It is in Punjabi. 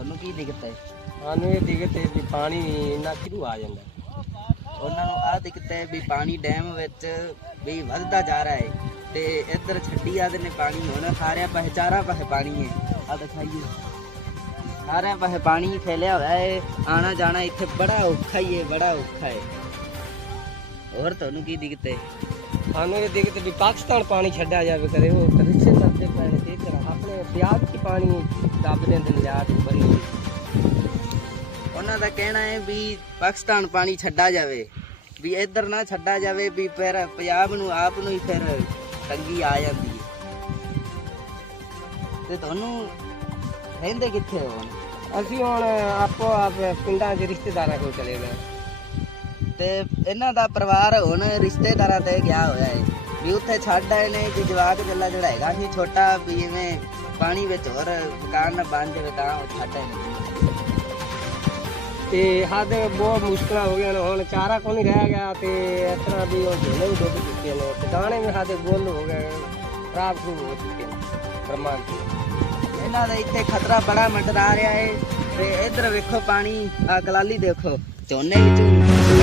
ਤੁਹਾਨੂੰ ਕੀ ਦਿੱਕਤ ਹੈ? ਸਾਨੂੰ ਇਹ ਦਿੱਕਤ ਹੈ ਵੀ ਪਾਣੀ ਇੰਨਾ ਕਿਰੂ ਆ ਜਾਂਦਾ। ਉਹਨਾਂ ਨੂੰ ਆਹ ਦਿੱਕਤ ਹੈ ਵੀ ਪਾਣੀ ਡੈਮ ਵਿੱਚ ਵੀ ਵੱਧਦਾ ਜਾ ਰਿਹਾ ਹੈ ਤੇ ਇੱਧਰ ਛੱਡੀ ਆਦੇ ਨੇ ਪਾਣੀ ਹੁਣ ਸਾਰਿਆਂ ਪਾਸੇ ਚਾਰਾਂ ਪਾਸੇ ਪਾਣੀ ਹੈ। ਆ ਦਿਖਾਈਏ। ਸਾਰਿਆਂ ਪਾਸੇ ਪਾਣੀ ਫੈਲਿਆ ਹੋਇਆ ਹੈ। ਆਣਾ ਜਾਣਾ ਇੱਥੇ ਬੜਾ ਔਖਾ ਹੀ ਹੈ ਬੜਾ ਔਖਾ ਹੈ। ਹੋਰ ਤੁਹਾਨੂੰ ਕੀ ਦਿੱਕਤ ਹੈ? ਸਾਨੂੰ ਇਹ ਦਿੱਕਤ ਵੀ ਪਾਕਿਸਤਾਨ ਪਾਣੀ ਛੱਡਿਆ ਜਾਵੇ ਕਰੇ ਉਹ ਰਿਸ਼ਤੇ ਕਰਦੇ ਪੈਣੇ ਤੇ ਆਪਣੇ ਬਿਆਦ ਚ ਪਾਣੀ ਦੱਬ ਦਿੰਦੇ ਨੇ ਕੇ ਬੜੀ ਉਹਨਾਂ ਦਾ ਕਹਿਣਾ ਹੈ ਵੀ ਪਾਕਿਸਤਾਨ ਪਾਣੀ ਛੱਡਾ ਜਾਵੇ ਵੀ ਇੱਧਰ ਨਾ ਛੱਡਾ ਜਾਵੇ ਵੀ ਫਿਰ ਪੰਜਾਬ ਨੂੰ ਆਪ ਨੂੰ ਹੀ ਫਿਰ ਤੰਗੀ ਆ ਜਾਂਦੀ ਹੈ। ਤੇ ਤੁਹਾਨੂੰ ਰਹਿੰਦੇ ਕਿੱਥੇ ਹੋ? ਅਸੀਂ ਹੁਣ ਆਪੋ ਆਪ ਪਿੰਡਾਂ ਦੇ ਰਿਸ਼ਤੇਦਾਰਾਂ ਕੋਲ ਚਲੇ ਗਏ। ਤੇ ਇਹਨਾਂ ਦਾ ਪਰਿਵਾਰ ਹੁਣ ਰਿਸ਼ਤੇਦਾਰਾਂ ਤੇ ਗਿਆ ਹੋਇਆ ਹੈ ਵੀ ਉੱਥੇ ਛੱਡ ਆਏ ਨੇ ਵੀ ਜਵਾਕ ਜੱਲਾ ਜਿਹੜਾ ਹੈਗਾ ਸੀ ਛੋਟਾ ਵੀ ਜਿਵੇਂ ਪਾਣੀ ਵਿੱਚ ਹੋਰ ਮਕਾਨ ਨਾ ਬਣ ਜਾਵੇ ਤਾਂ ਉਹ ਛੱਡ ਆਏ ਨੇ। ਤੇ ਸਾਡੇ ਬਹੁਤ ਮੁਸ਼ਕਲਾਂ ਹੋ ਗਈਆਂ ਨੇ। ਹੁਣ ਚਾਰਾ ਕੋਈ ਨਹੀਂ ਰਹਿ ਗਿਆ ਤੇ ਇਸ ਤਰ੍ਹਾਂ ਵੀ ਉਹ ਝੋਨੇ ਵੀ ਡੁੱਬ ਚੁੱਕੇ ਨੇ। ਤੇ ਦਾਣੇ ਵੀ ਸਾਡੇ ਗੁੱਲ ਹੋ ਗਏ ਖਰਾਬ ਖੂਬ ਹੋ ਚੁੱਕੇ ਨੇ। ਇਹਨਾਂ ਦਾ ਇੱਥੇ ਖਤਰਾ ਬੜਾ ਮੰਡਰਾ ਰਿਹਾ ਹੈ ਤੇ ਇੱਧਰ ਵੇਖੋ ਪਾਣੀ ਆ ਕਲਾਲੀ ਦੇਖੋ। ਝੋਨੇ ਵਿੱਚ